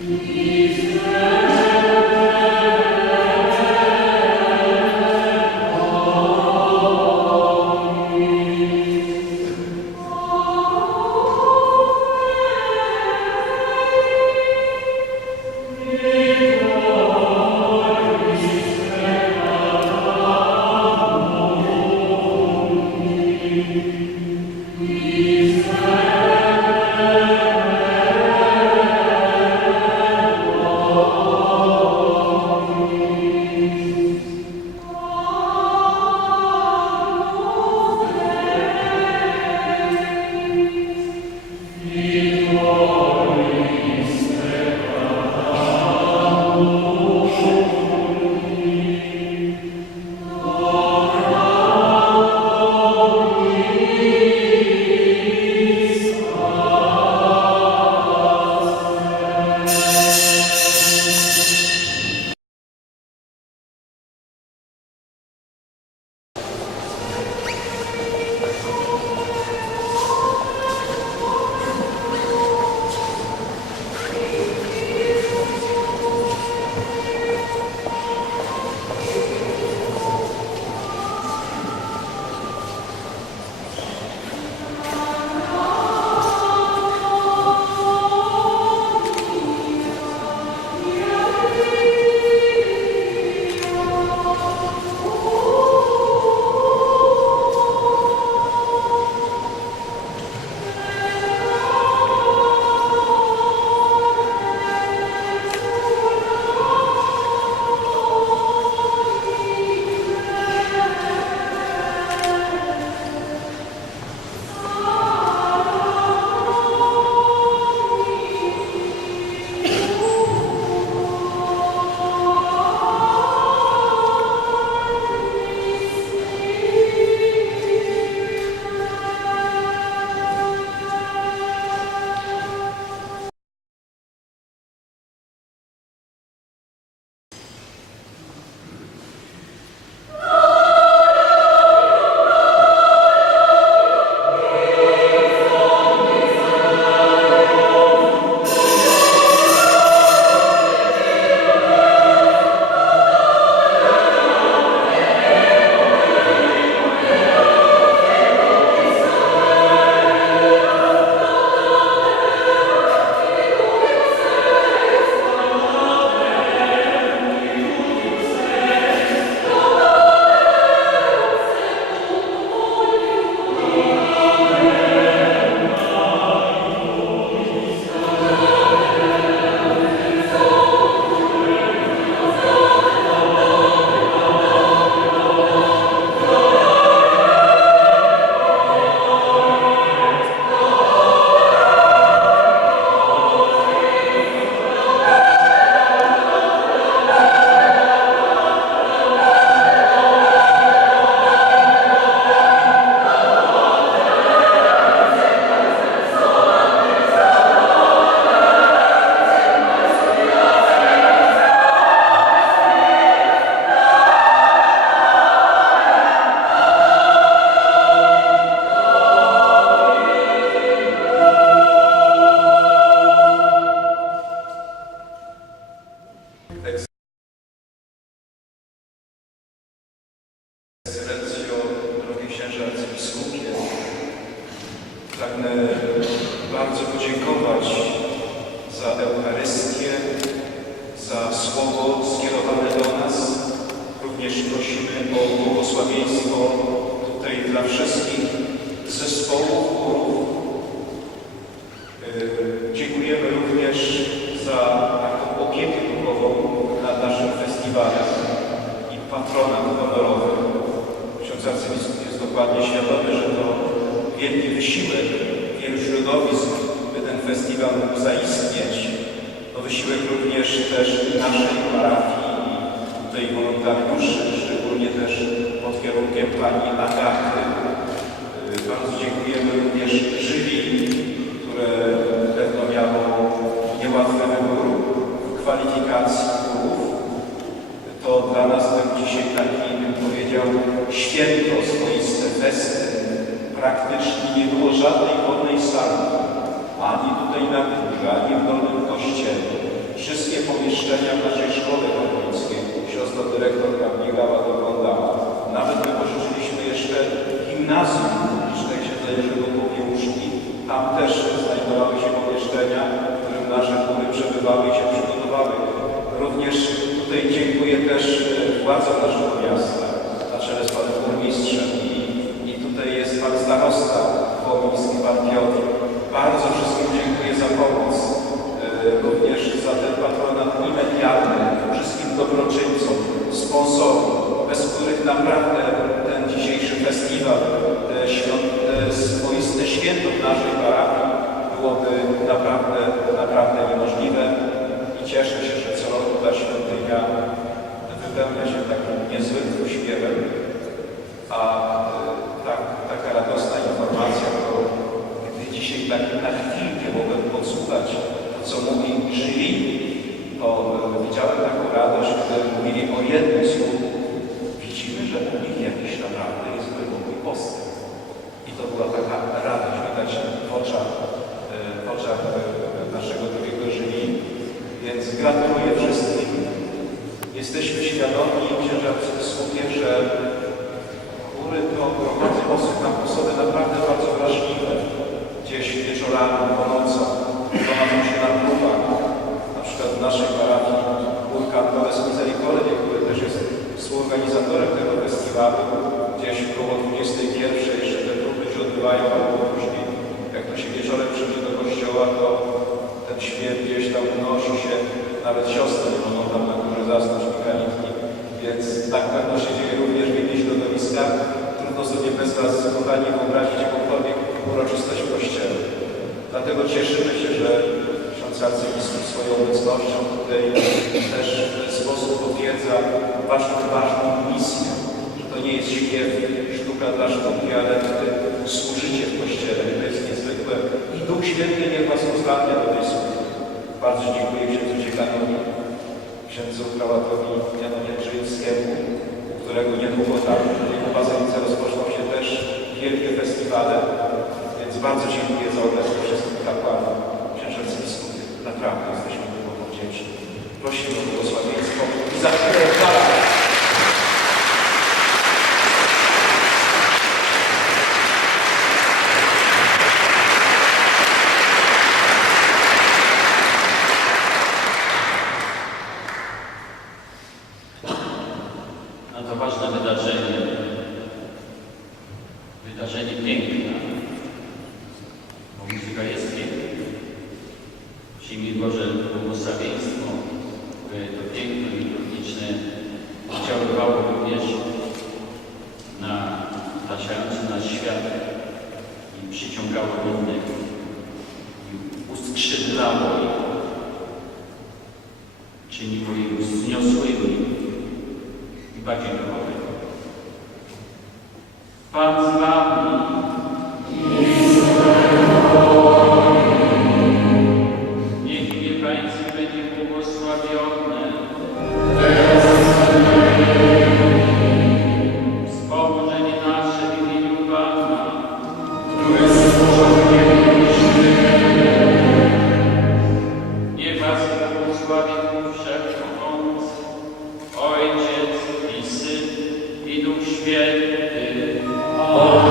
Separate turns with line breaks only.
Amen. Arcybiskup jest dokładnie świadomy, że to wielki wysiłek wielu środowisk, by ten festiwal mógł zaistnieć. To wysiłek również też naszej parafii i tutaj wolontariuszy, szczególnie też pod kierunkiem pani Agaty. Y, Bardzo dziękujemy również jury, które pewno miało niełatwy wybór w kwalifikacji chórów. To dla nas ten dzisiaj taki, bym powiedział, święto swoiste, festyn. Praktycznie nie było żadnej wolnej sali, ani tutaj na górze, ani w Dolnym Kościele. Wszystkie pomieszczenia w naszej szkole katolickiej, siostra dyrektorka biegała, doglądała. Nawet wypożyczyliśmy jeszcze gimnazjum publiczne księdza Jerzego Popiełuszki. Tam też znajdowały się pomieszczenia, w którym nasze chóry przebywały i się przygotowały. Również tutaj dziękuję też e, władzom naszego miasta, na czele z panem burmistrzem i, i tutaj jest pan starosta Womiński, pan Piotr. Bardzo wszystkim dziękuję za pomoc, e, również za ten patronat i medialny, wszystkim dobroczyńcom, bez których naprawdę ten dzisiejszy festiwal, te, te swoiste święto w naszej parafii byłoby naprawdę, naprawdę niemożliwe. I cieszę się, że co roku ta świątynia wypełnia się takim niezwykłym śpiewem, a e, tak, taka radosna informacja, to gdy dzisiaj tak na chwilkę mogłem podsłuchać to, co mówi jury, to e, widziałem taką radość, gdy mówili o jednym gromadzą osób na osoby naprawdę bardzo wrażliwe. Gdzieś wieczorami, po nocach, gromadzą się na próbach. Na przykład w naszej parafii chór Cantoles Misericordia, który też jest współorganizatorem tego festiwalu. Gdzieś około 21, jeszcze te próby się odbywają, albo później. Jak to się wieczorem przyjdzie do kościoła, to ten śpiew gdzieś tam unosi się, nawet siostry nie mogą tam na górze zasnąć mechaniki, więc tak pewno się dzieje również w innych środowiskach. Trudno sobie bez Was, kochani, wyobrazić jakąkolwiek uroczystość w Kościele. Dlatego cieszymy się, że ksiądz arcybiskup swoją obecnością tutaj też w ten sposób potwierdza Waszą ważną misję, że to nie jest śpiew, sztuka dla sztuki, ale służycie w Kościele. To jest niezwykłe. I Duch Święty niech Was uzgadnia do tej służby. Bardzo dziękuję księdzu dziekanowi, księdzu prałatowi Janowi Andrzejewskiemu, którego niedługo tam w bazylice rozpoczną się też wielkie festiwale. Więc bardzo dziękuję za obecność wszystkich kapłanów, księży arcybiskupy. Naprawdę jesteśmy głęboko wdzięczni. Prosimy o błogosławieństwo i za chwilę
również na otaczający nas świat i przyciągało innych i uskrzydlało ich, czyniło ich wzniosłymi i bardziej. Oh.